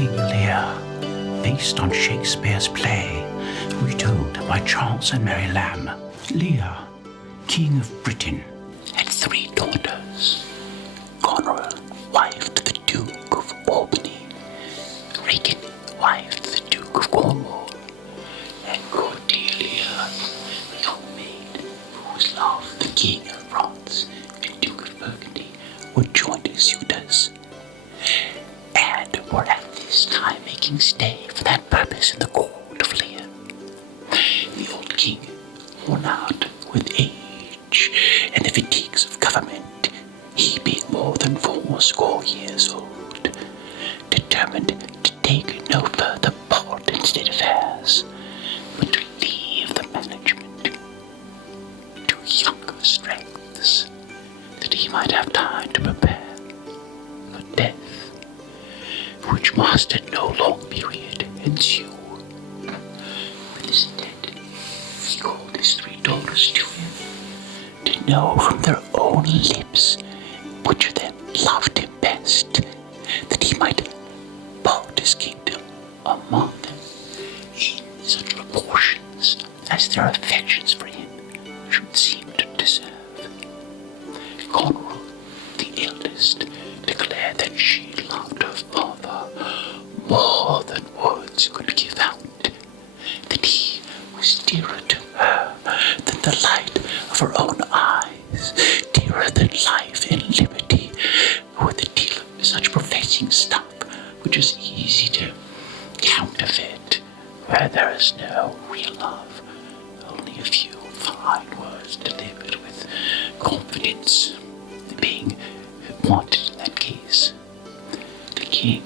King Lear, based on Shakespeare's play, retold by Charles and Mary Lamb. Lear, King of Britain, had 3 daughters. Goneril, wife to the Duke of Albany, Regan, wife to the Duke of Cornwall, and Cordelia, the young maid whose love the King of France and Duke of Burgundy were joint suitors, and were at this time making stay for that purpose in the court of Lear. The old king, worn out with age and the fatigues of government, he being more than 80 years old, determined to take no further part in state affairs, but to leave the management to younger strengths, that he might have time to prepare for death, which must at no long period ensue. With this intent, he called his 3 daughters to him, to know from their own lips which of them loved him best, that he might part his kingdom among them in such proportions as their affections for him should seem to deserve. Goneril, the eldest, declared that she loved her father more than words could give out, that he was dearer to her than the light of her own eyes, dearer than life and liberty, with a deal of such professing stuff which is easy to counterfeit, where there is no real love, only a few fine words delivered with confidence being wanted in that case. The king,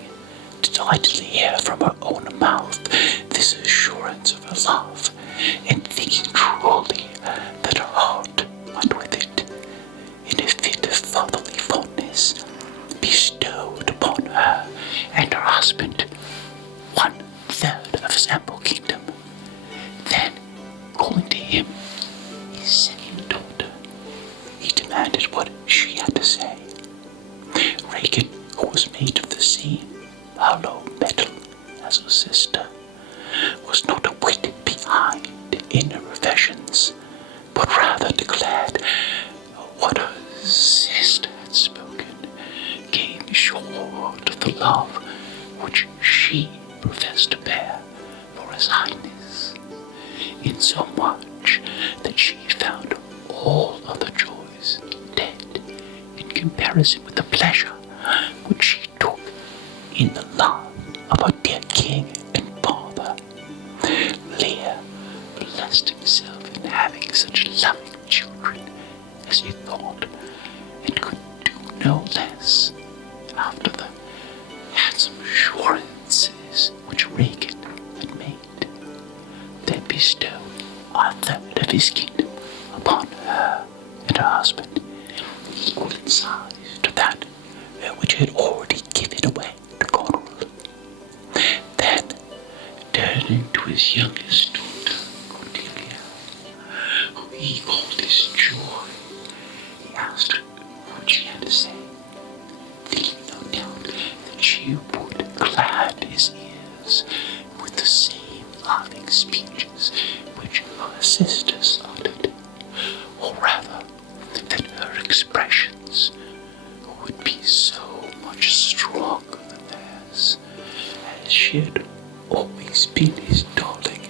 delightedly hear from her own mouth this assurance of her love, and thinking truly that her heart might with it, in a fit of fatherly fondness, bestowed upon her and her husband 1/3 of his ample kingdom. Then, calling to him his second daughter, he demanded what she had to say. Regan, who was made of the same hollow metal as her sister, was not a whit behind in her affections, but rather declared what her sister had spoken came short of the love which she professed to bear for his highness, insomuch that she found all other joys dead in comparison with the pleasure which she took in the love of her dear king and father. Lear blessed himself in having such loving children as he thought, and could do no less after the handsome assurances which Regan had made, than bestow 1/3 of his kingdom upon her and her husband, equal in size to that which he had already given away to Goneril. Then, turning to his youngest daughter, Cordelia, who he called his joy, he asked her what she had to say, thinking no doubt that she would glad his ears with the same loving speeches which her sisters uttered, or rather that her expressions would be so much stronger than theirs, as she had always been his darling,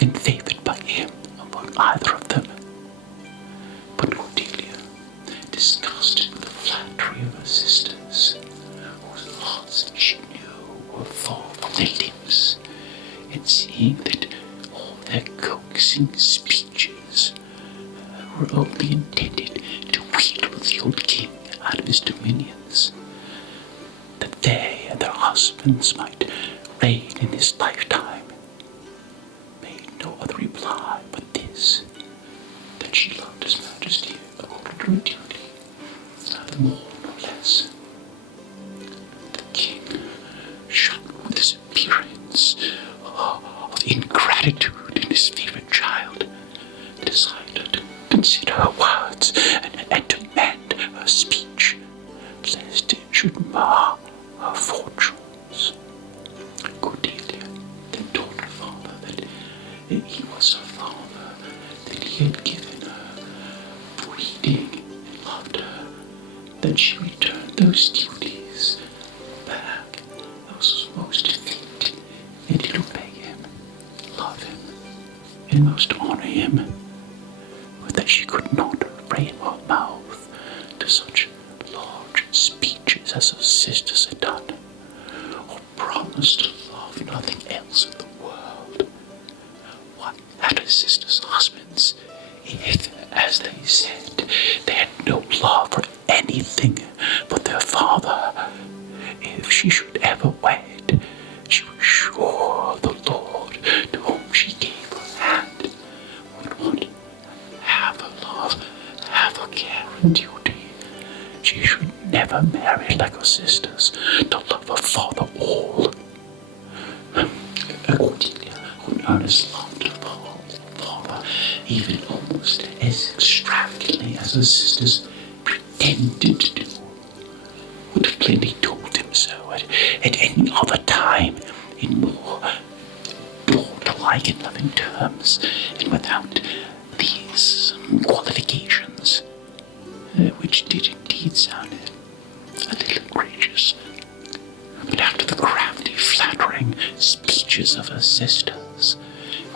and favored by him among either of them. But Cordelia, disgusted with the flattery of her sisters, whose hearts she knew were far from their lips, and seeing that all their coaxing speeches were only intended to wheedle the old king out of his dominions, that they and their husbands might reign in his lifetime, made no other reply but this, that she loved his majesty according to her duty, neither more nor less. The king, shut with this appearance of ingratitude in his favorite child, decided to consider her words and to mend her speech, lest it should mar her fortunes. he was her father, that he had given her breeding and loved her, that she returned those duties back, those were supposed to fit, and to obey him, love him, and most honor him, but that she could not frame her mouth to such large speeches as her sisters had done, or promised to love nothing else in the world. What had her sisters' husbands, if, as they said, they had no love for anything but their father? If she should ever wed, she was sure the Lord to whom she gave her hand would want half her love, half her care and duty. She should never marry like her sisters, to love her father all. Cordelia would earnestly loved her father, even almost as extravagantly as her sisters pretended to do. Would have plainly told him so at any other time, in more daughter-like and loving terms, and without these qualifications, which did indeed sound a little gracious. But after the crafty, flattering speeches of her sisters,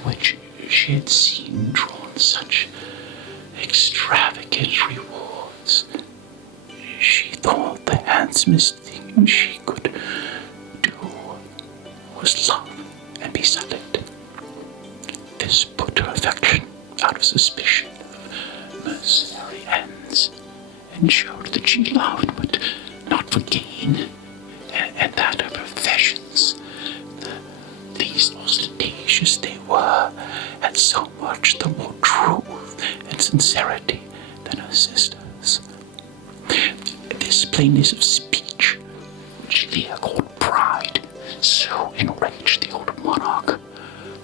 which she had seen drawn such extravagant rewards, she thought the handsomest thing she could do was love and be silent. This put her affection out of suspicion of mercenary ends, and showed that she loved, but not for gain, and that her professions, the least ostentatious they were, had so much the more truth and sincerity than her sisters. This plainness of speech, which Lear called pride, so enraged the old monarch,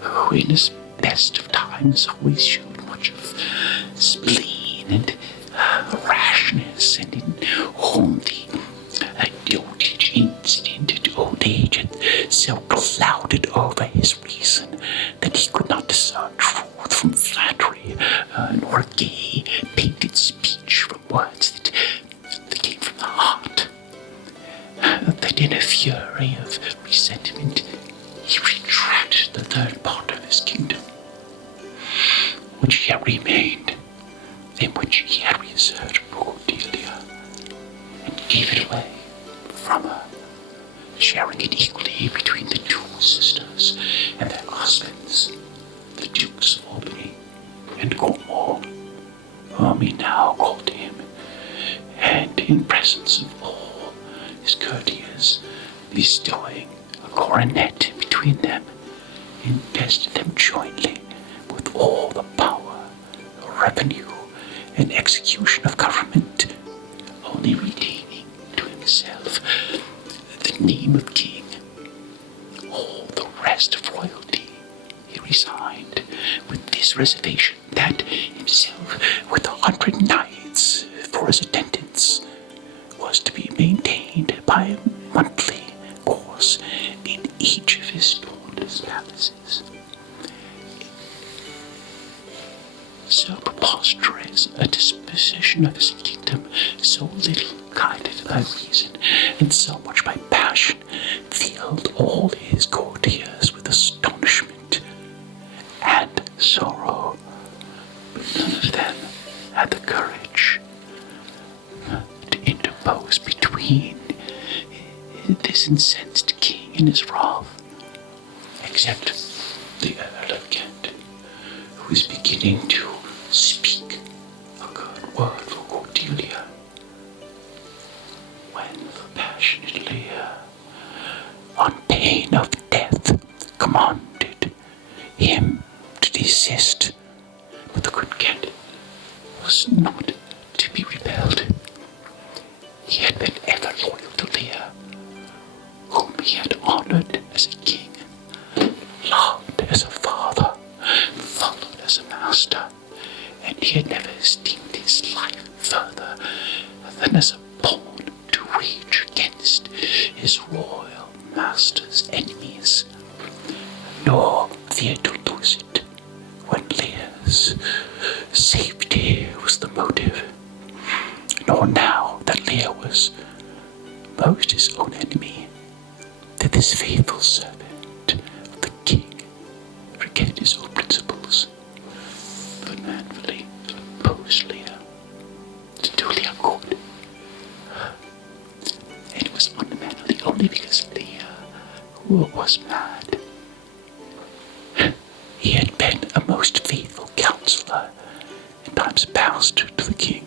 who in his best of times always showed much of spleen and rashness, and in whom the dotage instinct to old age had so clouded over his reason that he could not discern truth from flattery, nor gay, painted speech from words that came from the heart. That in a fury of resentment he retracted the third part of his kingdom, which yet remained, in which he had reserved for Cordelia, and gave it away from her, sharing it equally between the two sisters and their husbands, the Dukes of Albany and Cornwall, whom he now called him, and in presence of all his courtiers, bestowing a coronet between them, invested them jointly with all the power, revenue, and execution of government, only retaining to himself the name of king. All the rest of royalty he resigned, with this reservation, that himself, with 100 knights for his attendants, was to be maintained by a monthly course in each of his daughters' palaces. So preposterous a disposition of his kingdom, so little guided by reason, and so much by passion, filled all his courtiers with astonishment and sorrow. But none of them had the courage to interpose between this incensed king and his wrath, except the Earl of Kent, who was beginning to speak a good word for Cordelia, when the passionate Lear, on pain of death, commanded him to desist. But the good Kent was not to be repelled. He had been ever loyal to Lear, whom he had honored as a king, loved as a father, followed as a master, and he had never esteemed his life further than as a pawn to rage against his royal master's enemies, nor feared to lose it nor now that Lear was most his own enemy, did this faithful servant of the king forget his own principles, but manfully opposed Lear to do Lear good. And it was unmanly only because Lear was mad. He had been a most faithful counselor in times past to the king,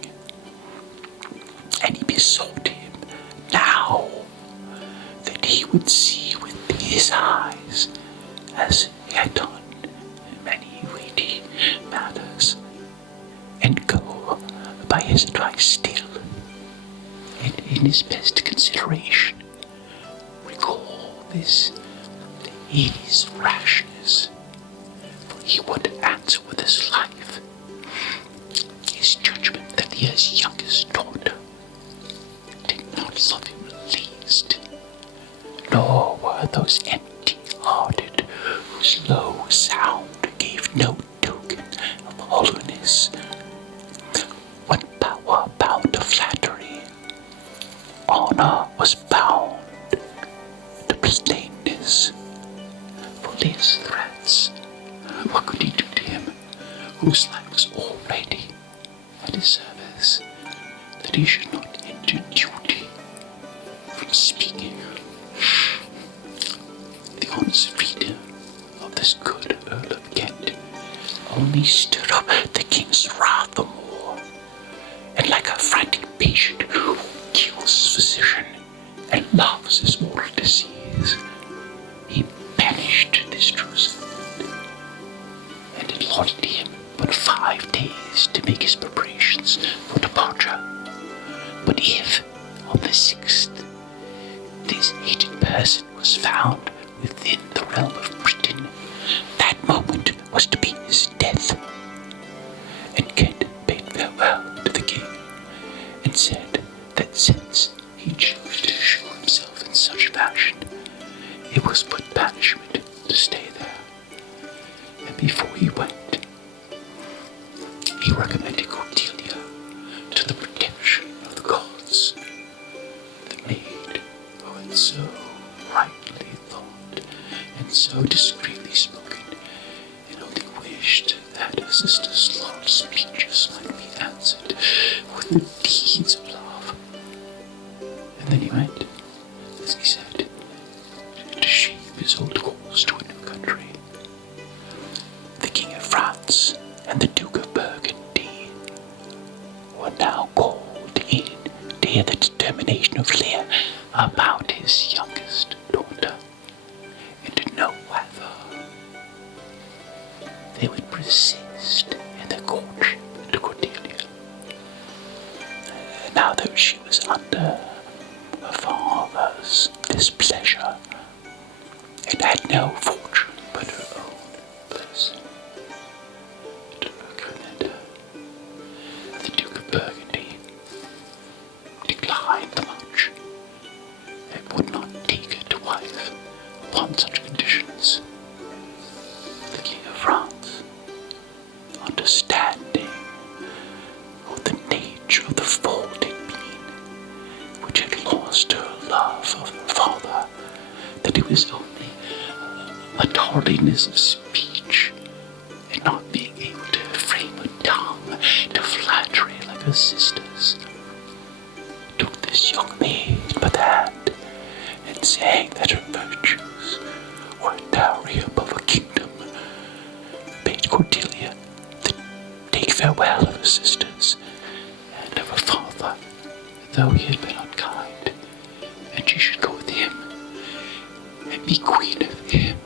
and he besought him now that he would see with his eyes as he had done in many weighty matters, and go by his advice still, and in his best consideration recall his rashness, for he would answer with his life his judgment that Lear's youngest daughter did not love him least, nor were those empty-hearted whose low sound gave no token of hollowness. When power bound to flattery, honor was bound to plainness. For Lear's threats, what could he do to him, whose life was already at his service, that he should not enter duty from speaking? The honest freedom of this good Earl of Kent only stirred up the king's wrath the more, and like a frantic patient who kills his physician and loves his mortal disease, he banished this true servant, and it allotted him but 5 days to make his preparations for departure. But if on the 6th this hated person was found within the realm of Britain, that moment was to be his death. And Kent bade farewell to the king, and said that since he chose to show himself in such fashion, it was but banishment to stay there. And before he went, he recommended Cordelia to the protection of the gods, the maid who had so rightly thought and so discreetly spoken, and only wished that her sister's long speeches might be answered with the deeds of love. And then he went, as he said, to shape his old course to a new country. The King of France and the Duke of Burgundy were now called in to hear the determination of Lear about his youngest daughter, and to know whether they would persist in their courtship to Cordelia. Now that she was under her father's displeasure, and had no fortune but her own person to recommend her, the Duke of Burgundy declined the match, and would not take her to wife upon such conditions. The King of France, understanding what the nature of the fault had been, which had lost her love of her father, that it was only a tardiness of speech, and not being able to frame a tongue to flattery like her sisters, took this young maid by the hand, and saying that her virtues were a dowry above a kingdom, bade Cordelia to take farewell of her sisters and of her father, though he had been unkind, and she should go with him and be queen of him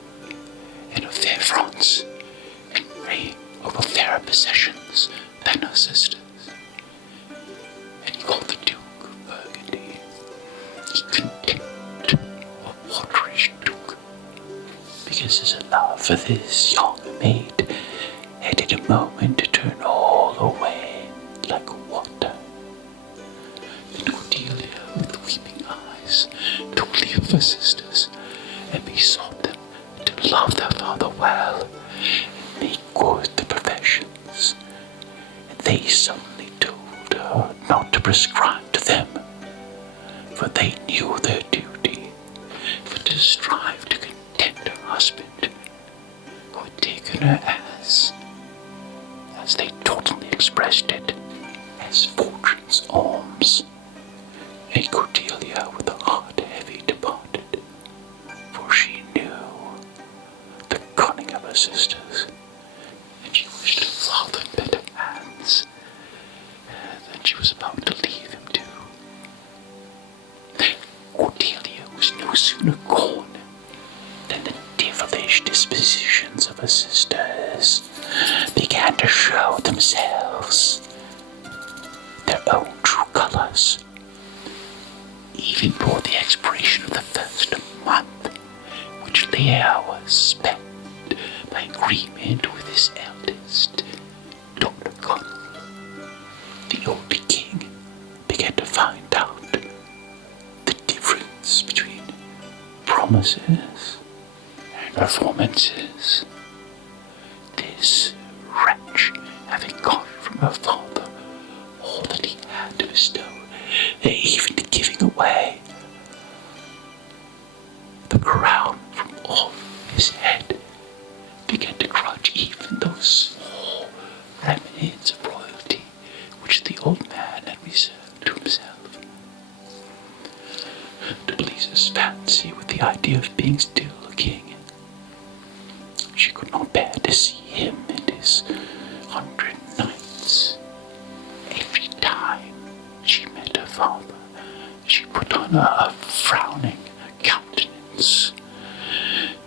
and of fair France, and reign over fairer possessions than her sisters. And he called the Duke of Burgundy. He contempt of Waterish Duke, because his love for this young maid had in a moment to turn all away like water. And Cordelia, with weeping eyes, took leave of her sisters, and besought them to love their father well, and make good the professions. And they suddenly told her not to prescribed to them, for they knew their duty, for to strive to content her husband, who had taken her as they tauntingly expressed it, as fortune's alms. And Cordelia with a heart heavy departed, for she knew the cunning of her sisters, and she wished her father in better hands than she was about to leave him to. Cordelia was no sooner gone than the devilish dispositions of her sisters began to show themselves, their own true colors. Even before the expiration of the first month, which Lear was spent by agreement with his eldest, Dr. Goneril, the old king began to find out the difference between promises and performances. This wretch, having got from her father all that he had to bestow, even to giving away the crown from off his head, began to grudge even those small remnants of royalty which the old man had reserved to himself. To please his fancy with the idea of being still a king, she could not bear to see him and his 100 knights. Every time she met her father, she put on a frowning countenance,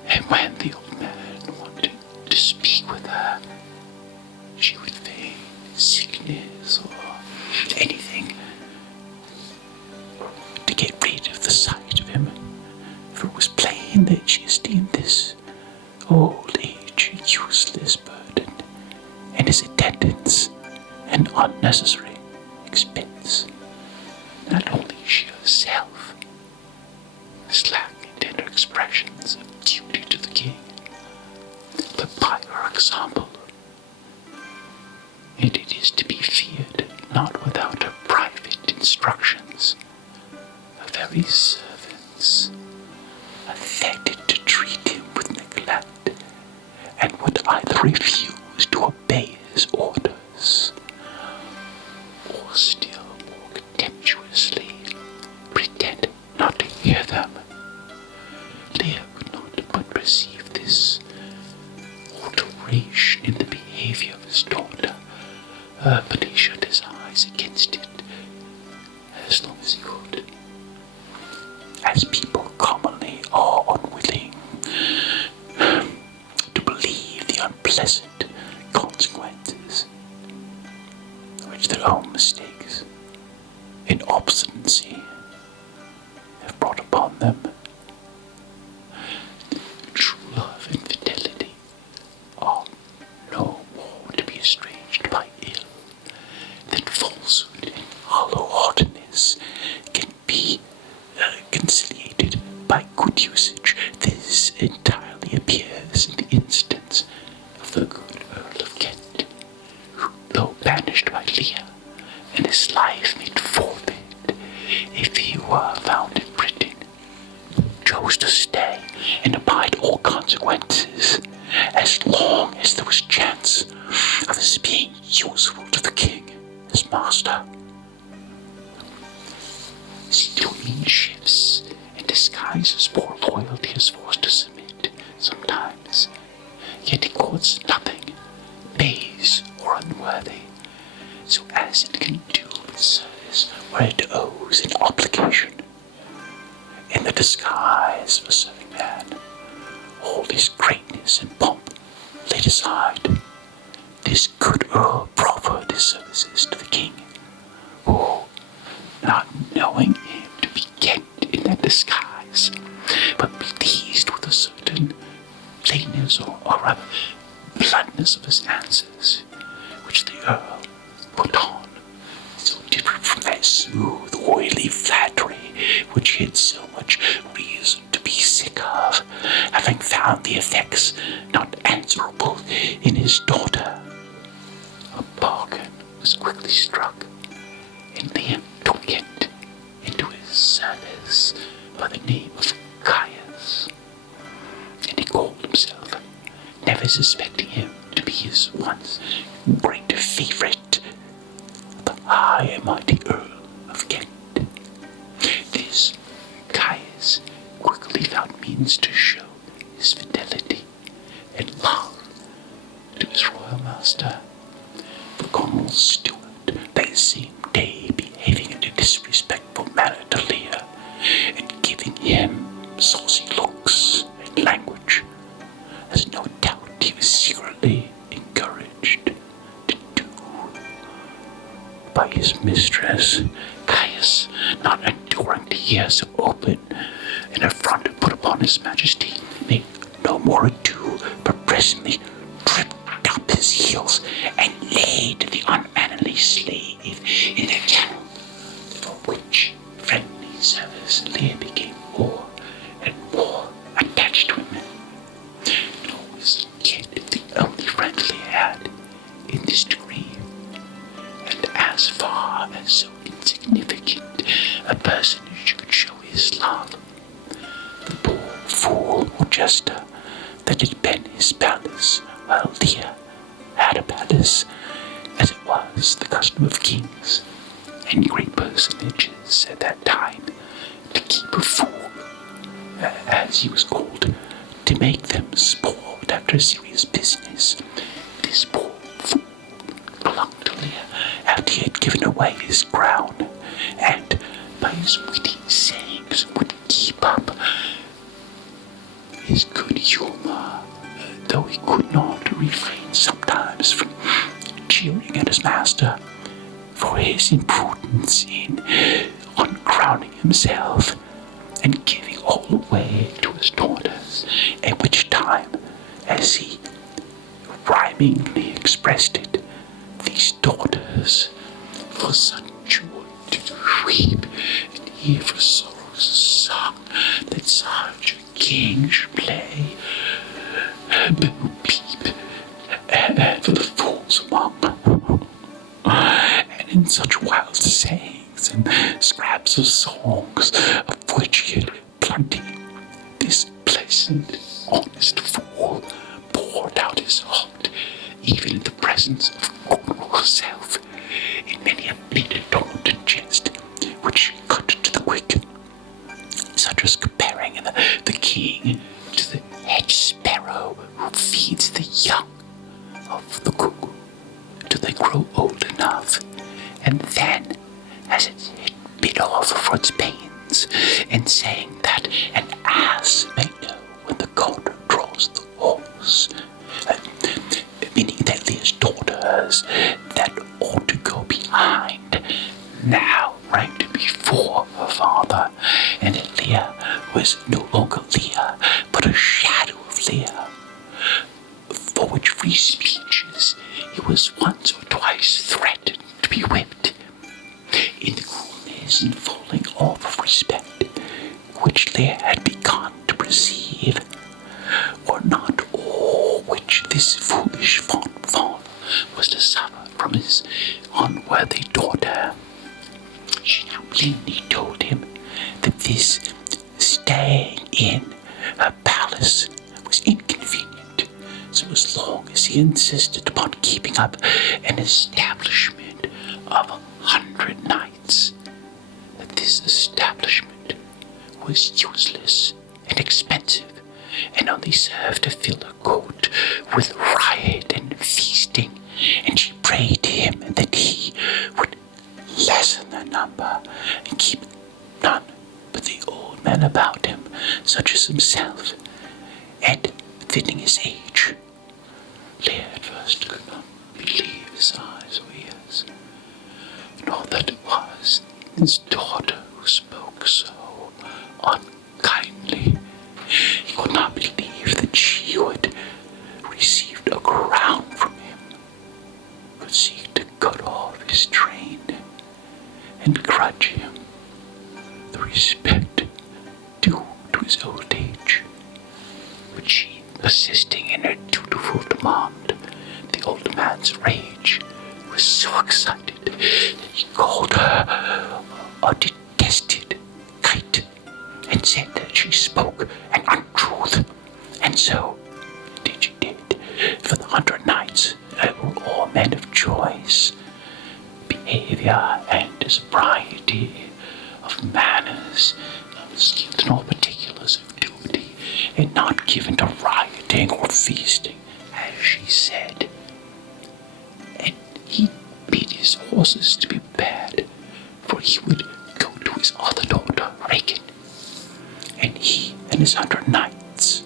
and when the old man wanted to speak with her, she would feign sickness or anything to get rid of the sight of him, for it was plain that she esteemed this old age a useless burden, and his attendance an unnecessary expense. Not only she herself slackened in her expressions of duty to the king, but by her example, and it is to be feared not without her private instructions, her very servants affected to treat him with neglect, and would either refuse to obey his orders, or still more contemptuously pretend not to hear them. Lear could not but perceive this alteration in the behavior of his daughter, but he shut his eyes against it as long as he could, as people commonly are unwilling to believe the unpleasant consequences which their own mistakes and obstinacy have brought upon them. True love and fidelity are no more to be estranged by ill than falsehood and hollow-heartedness can be conciliated by good usage. This entirely appears in the instance of the good Earl of Kent, who, though banished by Lear, and his life made forfeit if he were found in Britain, chose to stay and abide all consequences as long as there was chance of his being useful to the king, his master. Between shifts and disguises poor loyalty is forced to submit sometimes, yet it courts nothing base or unworthy, so as it can do its service where it owes an obligation. In the disguise of a serving man, all his greatness and pomp laid aside, this good Earl proffered his services to the king, who, not knowing him to be Kent in that disguise, but pleased with a certain plainness or rather bluntness of his answers, which the Earl put on, so different from that smooth, oily flattery which he had so much reason to be sick of, having found the effects not answerable in his daughter. A bargain was quickly struck, and Lear never suspecting him to be his once great favourite, the high and mighty Earl of Kent. This Caius quickly found means to show his fidelity and love to his royal master, the Goneril's steward, that same day behaving in a disrespectful manner to Lear, and giving him saucy looks and language, as no doubt he was secretly encouraged to do by his mistress. Caius, not enduring to hear so open an affront put upon his majesty, made no more ado, but presently tripped up his heels and laid the unmannerly slave in the kennel, for which friendly service Lear became more and more attached to him. Nor was Kent the only friend Lear had in this degree, and as far as so insignificant a personage could show his love, the poor fool or jester that had been his palace, while Lear had a palace, as it was the custom of kings and great personages at that time to keep a fool, as he was called, to make them sport after serious business. This poor fool clung to Lear after he had given away his crown, and by his witty sayings would keep up his good humour, though he could not refrain sometimes from jeering at his master for his imprudence in uncrowning himself and giving all away to his daughters, at which time, as he rhymingly expressed it, these daughters for sudden joy to weep and hear for sorrows sung, that such a king should play bo peep, and for the fools among, and in such wild sayings and scraps of songs, of which he had plenty, this pleasant, honest fool poured out his heart, even in the presence of Goneril herself, in many a bitter taunt and jest, which cut to the quick, such as comparing the king to the hedge sparrow who feeds the young of the cuckoo till they grow old enough, and then has its head bit off for its pains, and saying that an ass may know when the colt draws the horse, meaning that Lear's daughters that ought to go behind now ranked before her father, and that Lear was no longer Lear, but a shadow of Lear, for which free speeches he was once or twice threatened to be whipped. In the coolness and falling off of respect which Lear had begun to perceive, or not all which this foolish fond father was to suffer from his unworthy daughter, she now plainly told him that this staying in her palace was inconvenient, so as long as he insisted upon keeping up an establishment of 100 knights, that this establishment was useless and expensive, and only served to fill her court with riot and feasting, and she prayed him that he would lessen their number and keep none but the old men about him, such as himself, and fitting his age. Lear at first could not believe his eyes or ears, nor that it was his daughter who spoke so unkindly. He could not believe that she who had received a crown from him could seek to cut off his train and grudge him the respect due to his old age, which she, persisting in her dutiful demand, the old man's rage was so excited that he called her a detested kite, and said that she spoke an untruth, and so did 100 knights were all men of choice, behavior, and sobriety, of manners, skilled in all particulars of duty, and not given to rioting or feasting, as she said. And he bid his horses to be prepared, for he would go to his other daughter, Regan, and he and his 100 knights.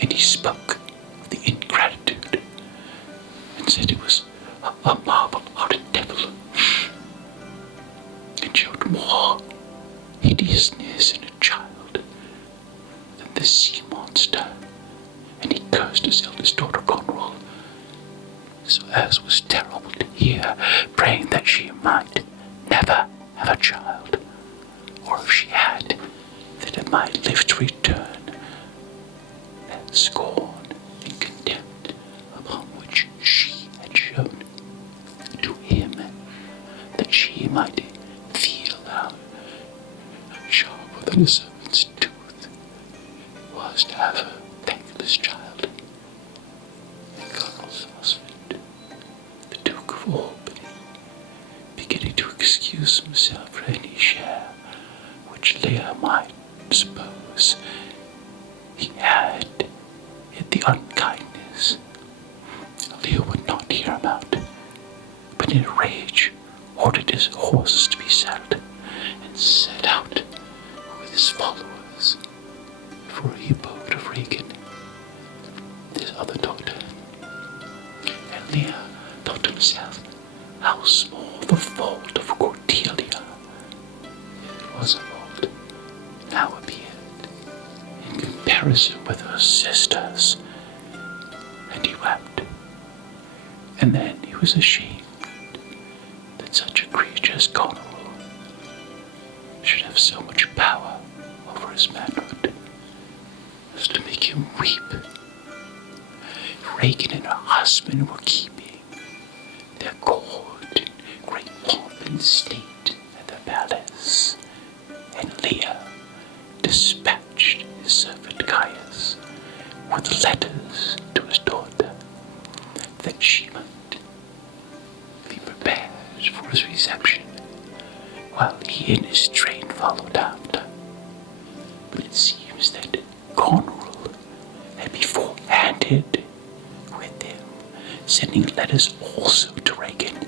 And he spoke of the ingratitude, and said it was a marble-hearted devil, and showed more hideousness in a child than the sea monster. And he cursed his eldest daughter, Goneril, so as was terrible to hear, praying that she might never have a child, or if she had, that it might live to return that scorn and contempt upon which she had shown to him, that she might feel how sharper than a serpent's tooth was to have a thankless child. And Goneril's husband, the Duke of Albany, beginning to excuse himself for any share which Lear might suppose he had in the unkindness, Lear would not hear him out, but in a rage ordered his horses to be saddled, and set out with his followers for he abode of Regan, his other daughter. And Lear thought to himself how small the fault of Cordelia, if it was a fault, now appeared in comparison with her sisters, and he wept. And then he was ashamed that such a creature as Goneril should have so much power over his manhood as to make him weep. Regan and her husband were keeping their court in great pomp and state at the palace, and Lear dispatched his servant Caius with letters to his daughter, that she might be prepared for his reception, while he and his train followed after. But it seems that Goneril had beforehanded with him, sending letters also to Regan,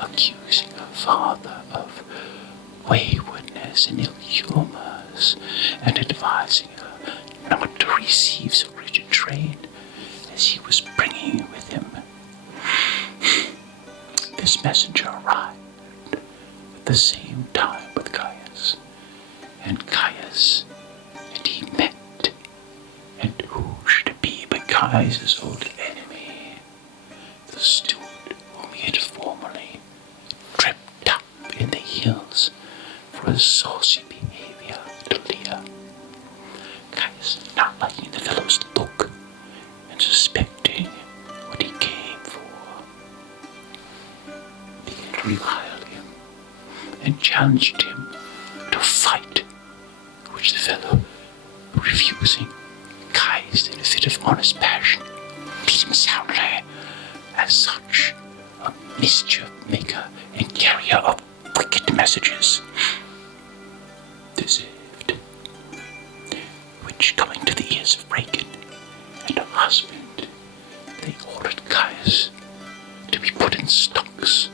accusing her father of waywardness and ill humors, and advising her not to receive so rich a train as he was bringing with him. This messenger arrived at the same time with Caius, and Caius and he met, and who should it be but Caius' old enemy, the steward whom he had formerly tripped up in the hills for his saucy behavior to Lear. Caius, not liking the fellow's look, and suspecting what he came for, began to revile him, and challenged him to fight, which the fellow, refusing, Caius, in a fit of honest passion, beat him soundly, as such a mischief maker and carrier of wicked messages deserved, which, coming to the ears of Regan and her husband, they ordered Caius to be put in stocks,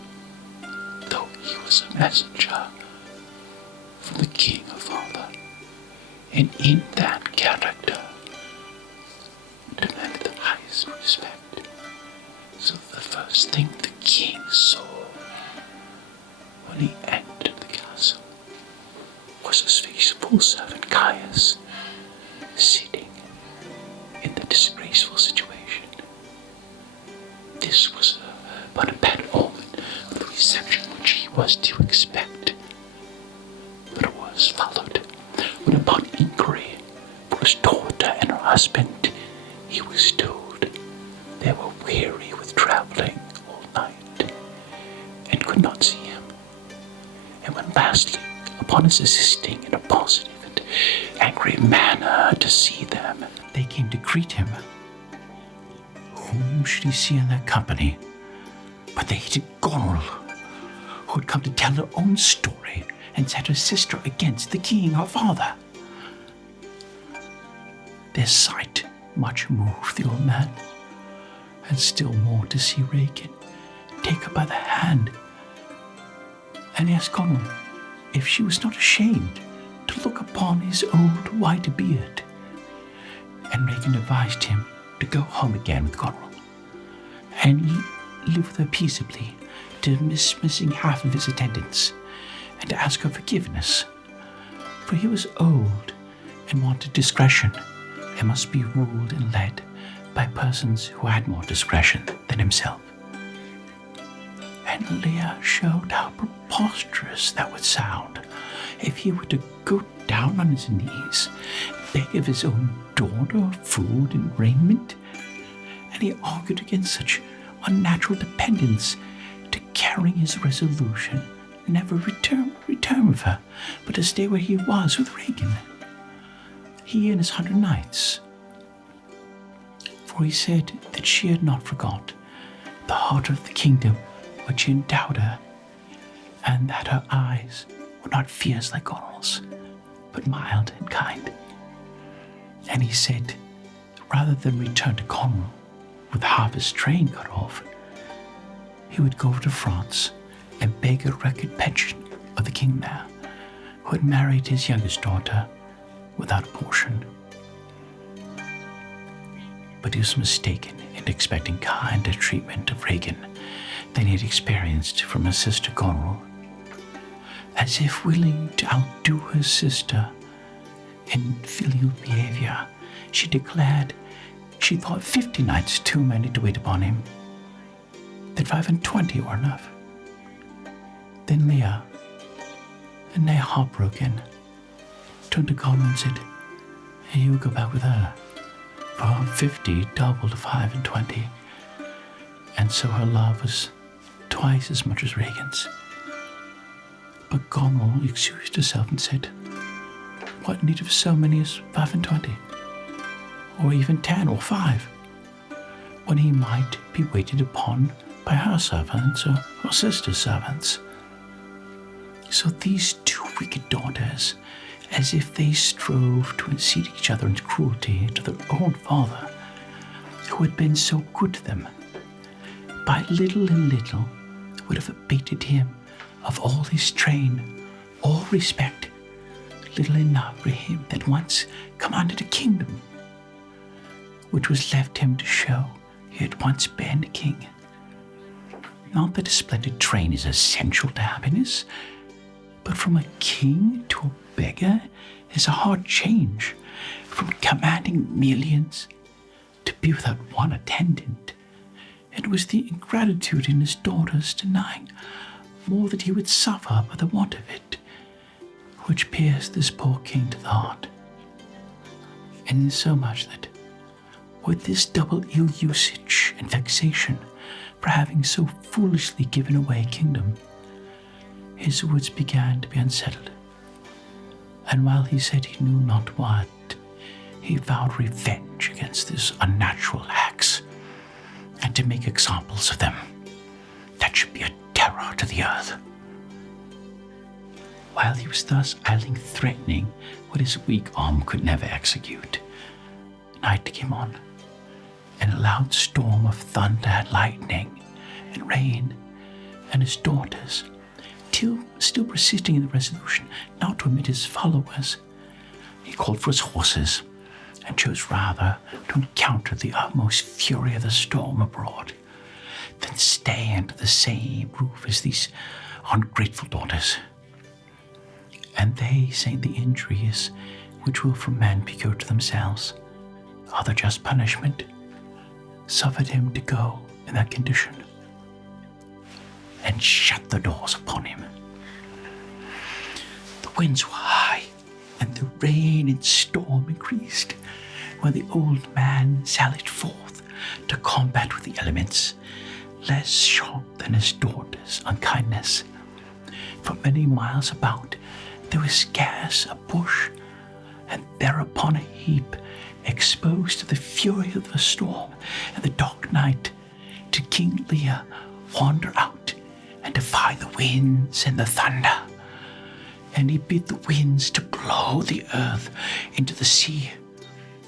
though he was a messenger from the king her father, and in that character demanded the highest respect. So the first thing the king saw when he entered the castle was his faithful servant Caius, sitting in the disgraceful situation. This was but a bad omen of the reception which he was to expect, but it was followed when, upon inquiry for his daughter and her husband, he was told they were weary with traveling all night and could not see him. And when lastly, upon his insisting in a positive and angry manner to see them, they came to greet him. whom should he see in their company but the hated Goneril, who had come to tell her own story and set her sister against the king, her father. This sight much moved the old man, and still more to see Regan take her by the hand and ask Goneril if she was not ashamed to look upon his old white beard. And Regan advised him to go home again with Goneril and live with her peaceably, dismissing half of his attendants, and to ask her forgiveness, for he was old and wanted discretion, and must be ruled and led by persons who had more discretion than himself. And Lear showed how preposterous that would sound if he were to go down on his knees, beg of his own daughter food and raiment, and he argued against such unnatural dependence to carrying his resolution never return with her, but to stay where he was with Regan, he and his 100 knights. For he said that she had not forgot the heart of the kingdom which he endowed her, and that her eyes were not fierce like Goneril's, but mild and kind. And he said, rather than return to Cornwall with half his train cut off, he would go to France and beg a record pension of the king there, who had married his youngest daughter without a portion. But he was mistaken in expecting kinder treatment of Regan than he had experienced from his sister Goneril. As if willing to outdo her sister in filial behavior, she declared she thought 50 knights too many to wait upon him, that 25 were enough. Then Lear, and now heartbroken, turned to Goneril and said he would go back with her, for 50 doubled to 25, and so her love was twice as much as Regan's. But Goneril excused herself and said, what need of so many as 25, or even 10 or 5, when he might be waited upon by her servants or her sister's servants? So these two wicked daughters, as if they strove to unseat each other in cruelty to their own father, who had been so good to them, by little and little would have abated him of all his train, all respect, little enough for him that once commanded a kingdom, which was left him to show he had once been a king. Not that a splendid train is essential to happiness, but from a king to a beggar is a hard change, from commanding millions to be without one attendant. And it was the ingratitude in his daughters denying more that he would suffer by the want of it, which pierced this poor king to the heart. And insomuch that, with this double ill usage and vexation for having so foolishly given away a kingdom, his wits began to be unsettled. And while he said he knew not what, he vowed revenge against this unnatural acts, and to make examples of them that should be a terror to the earth. While he was thus idly threatening what his weak arm could never execute, night came on, and a loud storm of thunder and lightning and rain, and his daughters, still persisting in the resolution not to admit his followers, he called for his horses, and chose rather to encounter the utmost fury of the storm abroad than stay under the same roof as these ungrateful daughters. And they, saying the injuries which will from men be cured to themselves are the just punishment, suffered him to go in that condition, and shut the doors upon him. The winds were high, and the rain and storm increased, when the old man sallied forth to combat with the elements, less sharp than his daughter's unkindness. For many miles about there was scarce a bush, and there upon a heap exposed to the fury of the storm and the dark night, did King Lear wander out and defy the winds and the thunder. And he bid the winds to blow the earth into the sea,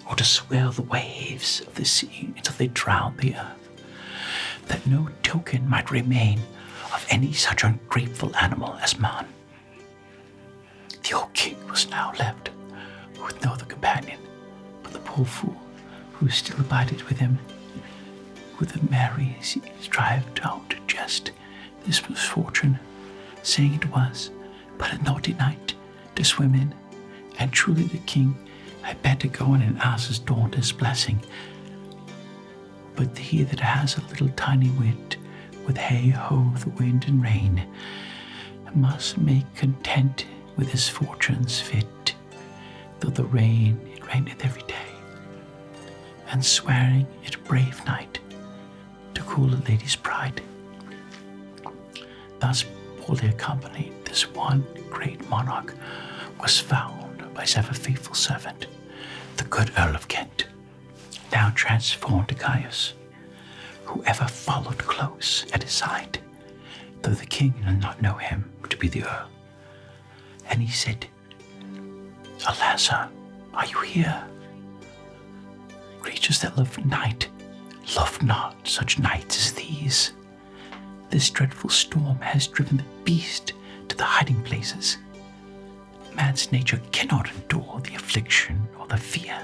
or to swell the waves of the sea until they drowned the earth, that no token might remain of any such ungrateful animal as man. The old king was now left with no other companion but the poor fool who still abided with him. With a merry he strived out to jest this misfortune, saying it was but a naughty night to swim in, and truly the king had better go in and ask his daughter's blessing. But he that has a little tiny wit, with hey-ho the wind and rain, must make content with his fortunes fit, though the rain it raineth every day, and swearing it a brave night to cool a lady's pride. Thus poorly accompanied, this one great monarch was found by his ever faithful servant, the good Earl of Kent, now transformed to Caius, who ever followed close at his side, though the king did not know him to be the Earl. And he said, "Alas, sir, are you here? Creatures that love night, love not such nights as these. This dreadful storm has driven the beast to the hiding places. Man's nature cannot endure the affliction or the fear."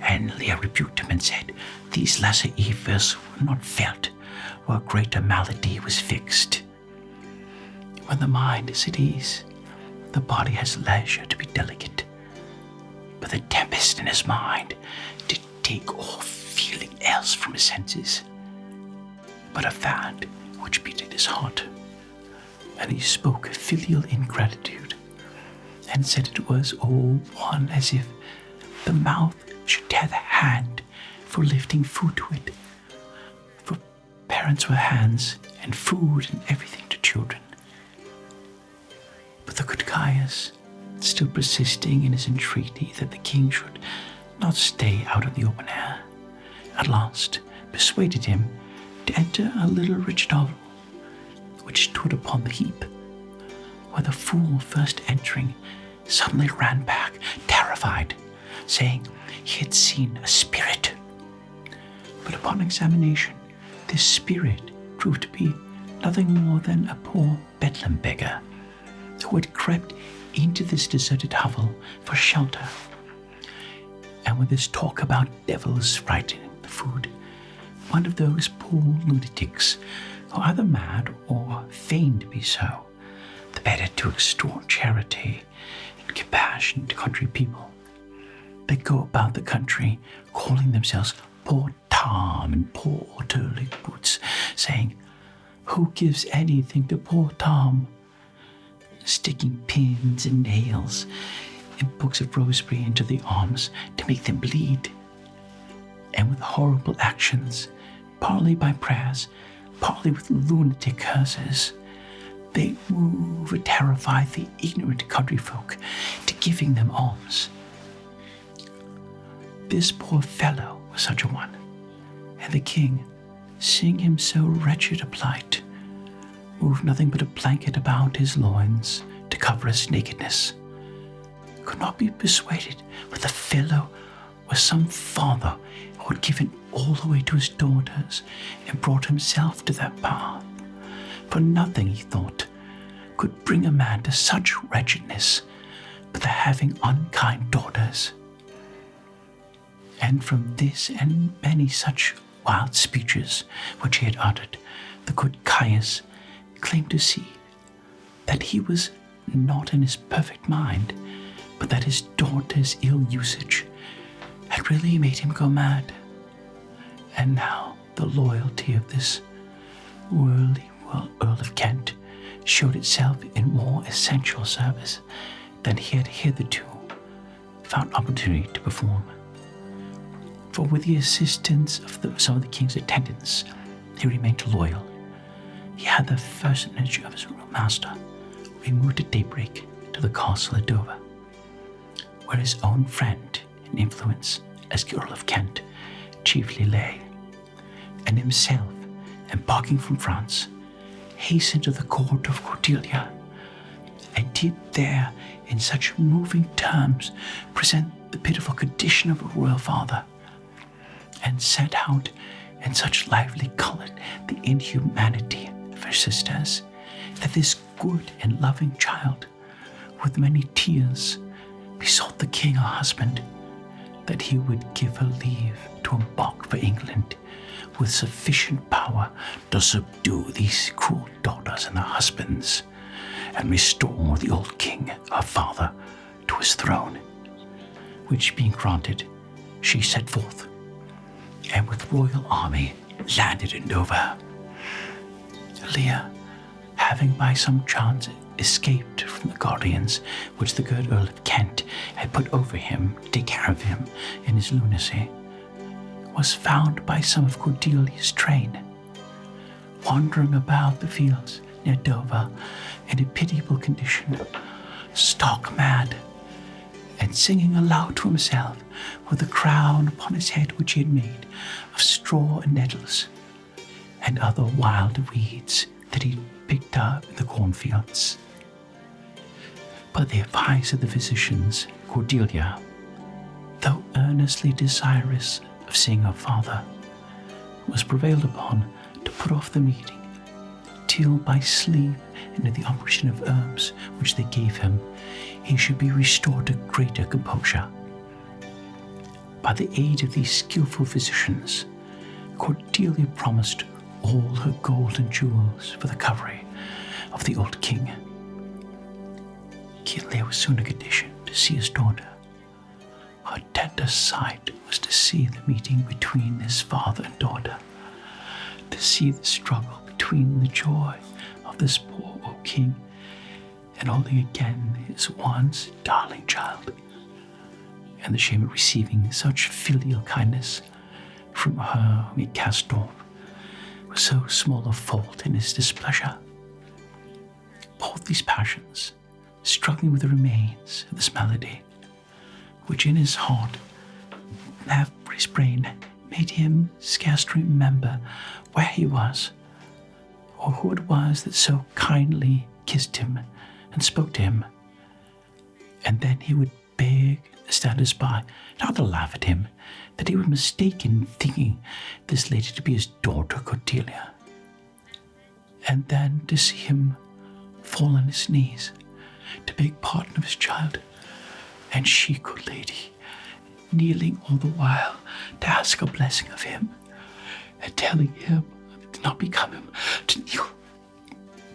And Lear rebuked him and said, "These lesser evils were not felt where a greater malady was fixed. When the mind is at ease, the body has leisure to be delicate. But the tempest in his mind did take all feeling else from his senses, but of that which beat at his heart. And he spoke of filial ingratitude, and said it was all one as if the mouth should tear the hand for lifting food to it. For parents were hands, and food and everything to children. But the good Caius, still persisting in his entreaty that the king should not stay out of the open air, at last persuaded him to enter a little rich hovel, which stood upon the heap, where the fool, first entering, suddenly ran back, terrified, saying he had seen a spirit. But upon examination, this spirit proved to be nothing more than a poor Bedlam beggar, who had crept into this deserted hovel for shelter. And with his talk about devils frightening the food, one of those poor lunatics, who are either mad or feign to be so, the better to extort charity and compassion to country people, they go about the country calling themselves Poor Tom and Poor Turley Boots, saying, "Who gives anything to poor Tom?" Sticking pins and nails and books of rosemary into the arms to make them bleed. And with horrible actions, partly by prayers, partly with lunatic curses, they move and terrify the ignorant country folk to giving them alms. This poor fellow was such a one, and the king, seeing him so wretched a plight, moved nothing but a blanket about his loins to cover his nakedness. Could not be persuaded but the fellow was some father who had given all away to his daughters and brought himself to that path. For nothing, he thought, could bring a man to such wretchedness but the having unkind daughters. And from this and many such wild speeches which he had uttered, the good Caius claimed to see that he was not in his perfect mind, but that his daughter's ill usage had really made him go mad. And now the loyalty of this worldly Earl of Kent showed itself in more essential service than he had hitherto found opportunity to perform. For with the assistance of some of the king's attendants, he remained loyal. He had the personage of his royal master removed at daybreak to the castle at Dover, where his own friend and influence as the Earl of Kent chiefly lay, and himself, embarking from France, hastened to the court of Cordelia, and did there in such moving terms present the pitiful condition of a royal father, and set out in such lively colour the inhumanity of her sisters, that this good and loving child, with many tears, besought the king her husband that he would give her leave to embark for England with sufficient power to subdue these cruel daughters and their husbands, and restore the old king, her father, to his throne. Which being granted, she set forth, and with royal army landed in Dover. Lear, having by some chance escaped from the guardians which the good Earl of Kent had put over him to take care of him in his lunacy, was found by some of Cordelia's train, wandering about the fields near Dover in a pitiable condition, stark mad, and singing aloud to himself with a crown upon his head which he had made of straw and nettles, and other wild weeds that he picked up in the cornfields. By the advice of the physicians, Cordelia, though earnestly desirous of seeing her father, was prevailed upon to put off the meeting till by sleep and in the operation of herbs which they gave him, he should be restored to greater composure. By the aid of these skillful physicians, Cordelia promised all her gold and jewels for the recovery of the old king. King Lear was soon in a condition to see his daughter. Her tender sight was to see the meeting between his father and daughter, to see the struggle between the joy of this poor old king and holding again his once darling child, and the shame of receiving such filial kindness from her whom he cast off with so small a fault in his displeasure. Both these passions, struggling with the remains of this malady, which in his heart and for his brain made him scarce remember where he was, or who it was that so kindly kissed him and spoke to him. And then he would beg the standers by not to laugh at him, that he was mistaken in thinking this lady to be his daughter Cordelia. And then to see him fall on his knees to beg pardon of his child, and she, good lady, kneeling all the while to ask a blessing of him, and telling him it did not become him to kneel,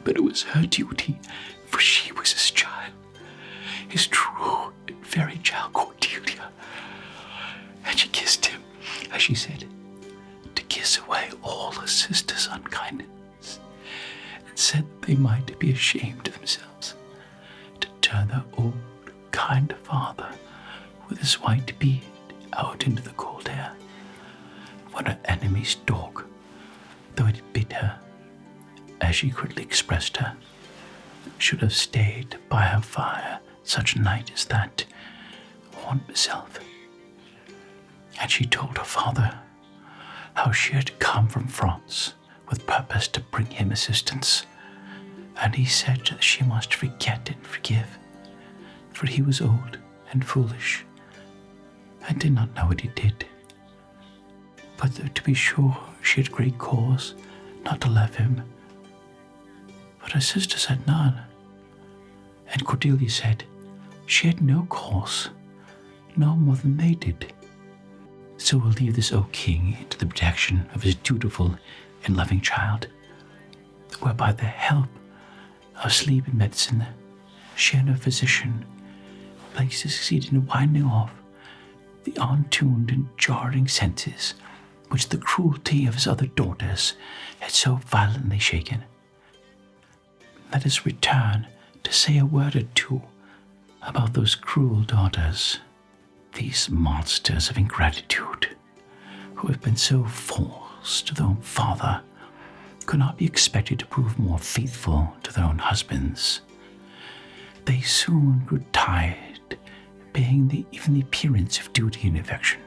but it was her duty, for she was his child, his true and very child Cordelia. And she kissed him, as she said, to kiss away all her sister's unkindness, and said they might be ashamed of themselves to turn their old kind father with his white beard out into the cold air, when her enemy's dog, though it bit her, as she quickly expressed her, should have stayed by her fire such a night as that, warned herself. And she told her father how she had come from France with purpose to bring him assistance, and he said that she must forget and forgive, for he was old and foolish, and did not know what he did. But though to be sure she had great cause not to love him, but her sisters had none, and Cordelia said she had no cause, no more than they did. So we'll leave this old king to the protection of his dutiful and loving child, where by the help of sleep and medicine, she and her physician place to succeed in winding off the untuned and jarring senses which the cruelty of his other daughters had so violently shaken. Let us return to say a word or two about those cruel daughters, these monsters of ingratitude, who have been so false to their own father, could not be expected to prove more faithful to their own husbands. They soon grew tired, disobeying even the appearance of duty and affection,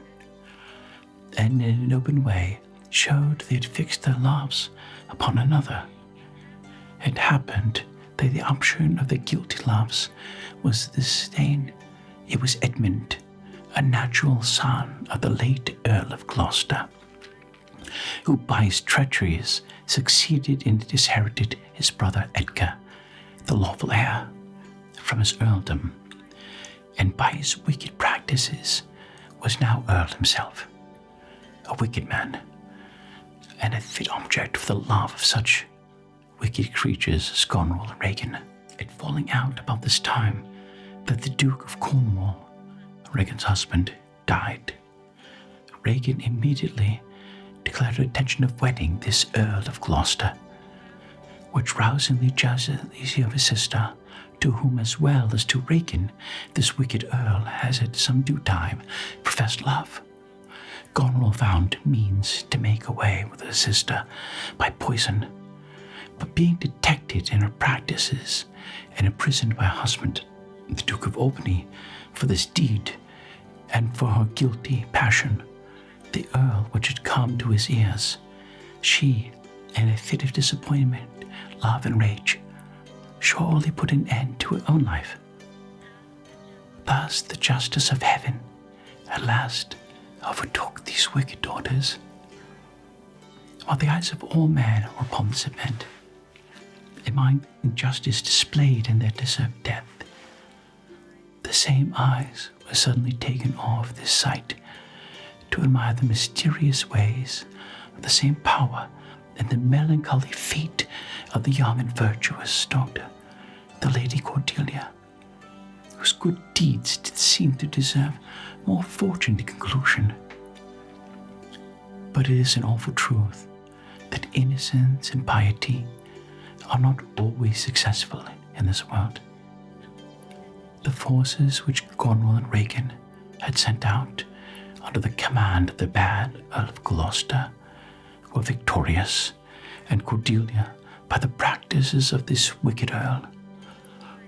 and in an open way showed they had fixed their loves upon another. It happened that the option of their guilty loves was the stain. It was Edmund, a natural son of the late Earl of Gloucester, who by his treacheries succeeded in disinherited his brother Edgar, the lawful heir, from his earldom, and by his wicked practices was now Earl himself, a wicked man, and a fit object for the love of such wicked creatures as Goneril and Regan. It falling out about this time that the Duke of Cornwall, Regan's husband, died. Regan immediately declared her intention of wedding this Earl of Gloucester, which rousing the jealousy of his sister, to whom as well as to Regan this wicked Earl has at some due time professed love. Goneril found means to make away with her sister by poison, but being detected in her practices and imprisoned by her husband, the Duke of Albany, for this deed, and for her guilty passion, the Earl which had come to his ears, she, in a fit of disappointment, love and rage, surely put an end to her own life. Thus the justice of heaven at last overtook these wicked daughters, while the eyes of all men were upon this event, and my injustice displayed in their deserved death. The same eyes were suddenly taken off this sight to admire the mysterious ways of the same power and the melancholy fate of the young and virtuous daughter, the Lady Cordelia, whose good deeds did seem to deserve more fortunate conclusion. But it is an awful truth that innocence and piety are not always successful in this world. The forces which Goneril and Regan had sent out under the command of the bad Earl of Gloucester were victorious, and Cordelia, by the practices of this wicked Earl,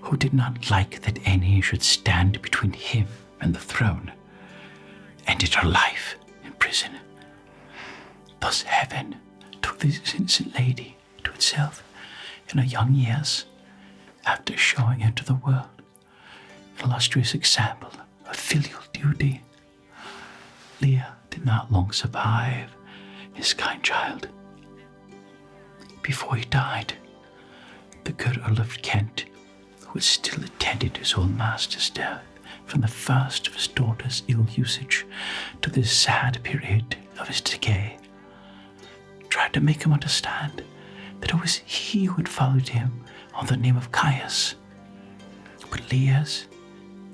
who did not like that any should stand between him and the throne, ended her life in prison. Thus heaven took this innocent lady to itself in her young years, after showing her to the world an illustrious example of filial duty. Lear did not long survive his kind child. Before he died, the good Earl of Kent, who had still attended his old master's death from the first of his daughter's ill usage to this sad period of his decay, tried to make him understand that it was he who had followed him on the name of Caius. But Lear's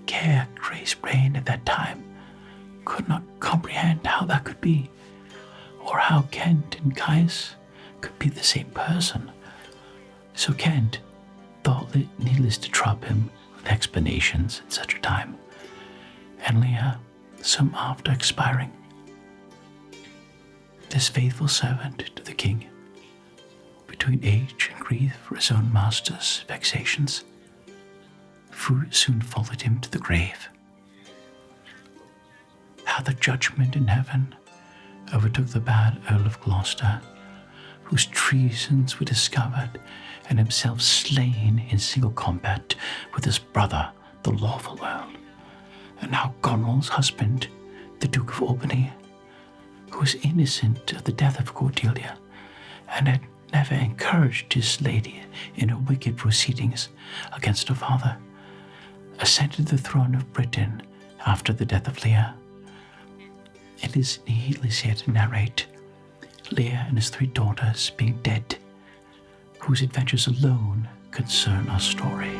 care-crazed brain at that time could not comprehend how that could be, or how Kent and Caius could be the same person. So Kent thought it needless to trouble him with explanations at such a time, and Lear, soon after expiring, this faithful servant to the king, between age and grief for his own master's vexations, soon followed him to the grave. How the judgment in heaven overtook the bad Earl of Gloucester, whose treasons were discovered, and himself slain in single combat with his brother, the lawful Earl, and how Goneril's husband, the Duke of Albany, who was innocent of the death of Cordelia, and had never encouraged his lady in her wicked proceedings against her father, ascended the throne of Britain after the death of Lear. It is needless here to narrate Lear and his 3 daughters being dead, whose adventures alone concern our story.